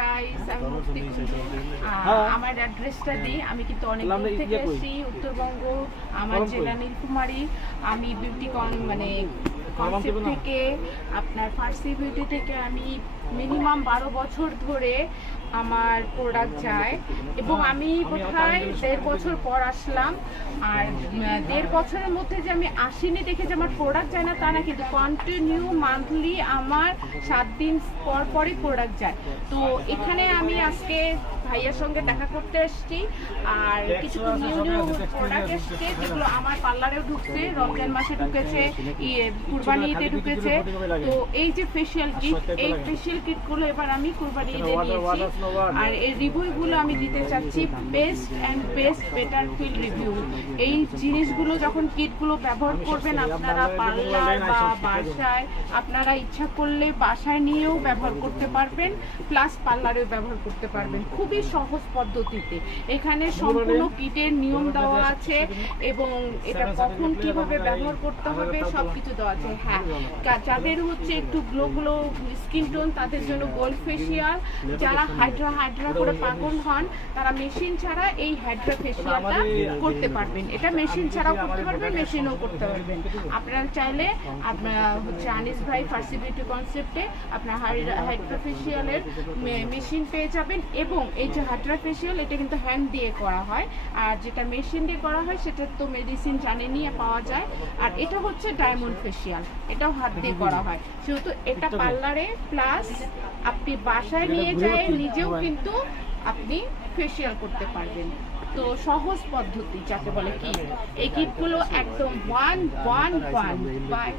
Guys, আমি মুক্তি আমার অ্যাড্রেসটা দিই। আমি কিন্তু অনেক দূর থেকে এসেছি, উত্তরবঙ্গ, আমার জেলা নীলকুমারী। আমি বিউটি কনসেপ্ট থেকে, আপনার ফার্সি বিউটি থেকে আমি মিনিমাম 12 বছর ধরে আমার প্রোডাক্ট যায়, এবং আমি বোধহয় 1.5 বছর পর আসলাম। আর 1.5 বছরের মধ্যে যে আমি আসিনি দেখে যে আমার প্রোডাক্ট যায় না তা না, কিন্তু কন্টিনিউ মান্থলি আমার 7 দিন পর পরই প্রোডাক্ট যায়। তো এখানে আমি আজকে ভাইয়ার সঙ্গে দেখা করতে এসেছি, আর কিছু নিউ প্রোডাক্ট এসছে যেগুলো আমার পার্লারেও ঢুকছে, রমজান মাসে ঢুকেছে, কুরবানি ঈদে ঢুকেছে। তো এই যে ফেশিয়াল কিট, এই ফেশিয়াল কিটগুলো এবার আমি কুরবানি ঈদে নিয়েছি, আর এই রিভিউগুলো আমি দিতে চাচ্ছি best and best better feel review. এই জিনিসগুলো যখন কিটগুলো ব্যবহার করবেন আপনারা পার্লার বা বাসায়, আপনারা ইচ্ছা করলে বাসায় নিয়েও ব্যবহার করতে পারবেন, প্লাস পার্লারেও ব্যবহার করতে পারবেন খুবই সহজ পদ্ধতিতে। এখানে সম্পূর্ণ কিটের নিয়ম দেওয়া আছে এবং এটা কখন কিভাবে ব্যবহার করতে হবে সবকিছু দেওয়া আছে। হ্যাঁ, যাদের হচ্ছে একটু গ্লো স্কিন টোন তাদের জন্য গোল্ড ফেশিয়াল, যারা হাইড্রা করে পাগল হন তারা মেশিন ছাড়া এই হাইড্রা ফেশিয়ালটা করতে পারবেন। এটা মেশিন ছাড়াও করতে পারবেন, মেশিনও করতে পারবেন। আপনারা চাইলে আপনারা হচ্ছে আনিস ভাই ফার্সি বিউটি কনসেপ্টে আপনার হাইড্রা ফেশিয়ালের মেশিন পেয়ে যাবেন। এবং এই যে হাইড্রা ফেশিয়াল এটা কিন্তু হ্যান্ড দিয়ে করা হয়, আর যেটা মেশিন দিয়ে করা হয় সেটা তো মেডিসিন জানেনই পাওয়া যায়। আর এটা হচ্ছে ডায়মন্ড ফেশিয়াল, এটাও হাত দিয়ে করা হয়। সেহেতু এটা পার্লারে প্লাস আপনি বাসায় নিয়ে যায় নিজেও কিন্তু আপনি ফেশিয়াল করতে পারবেন। তো সহজ পদ্ধতি যাকে বলে কিট, এই কিটগুলো একদম 1 বাই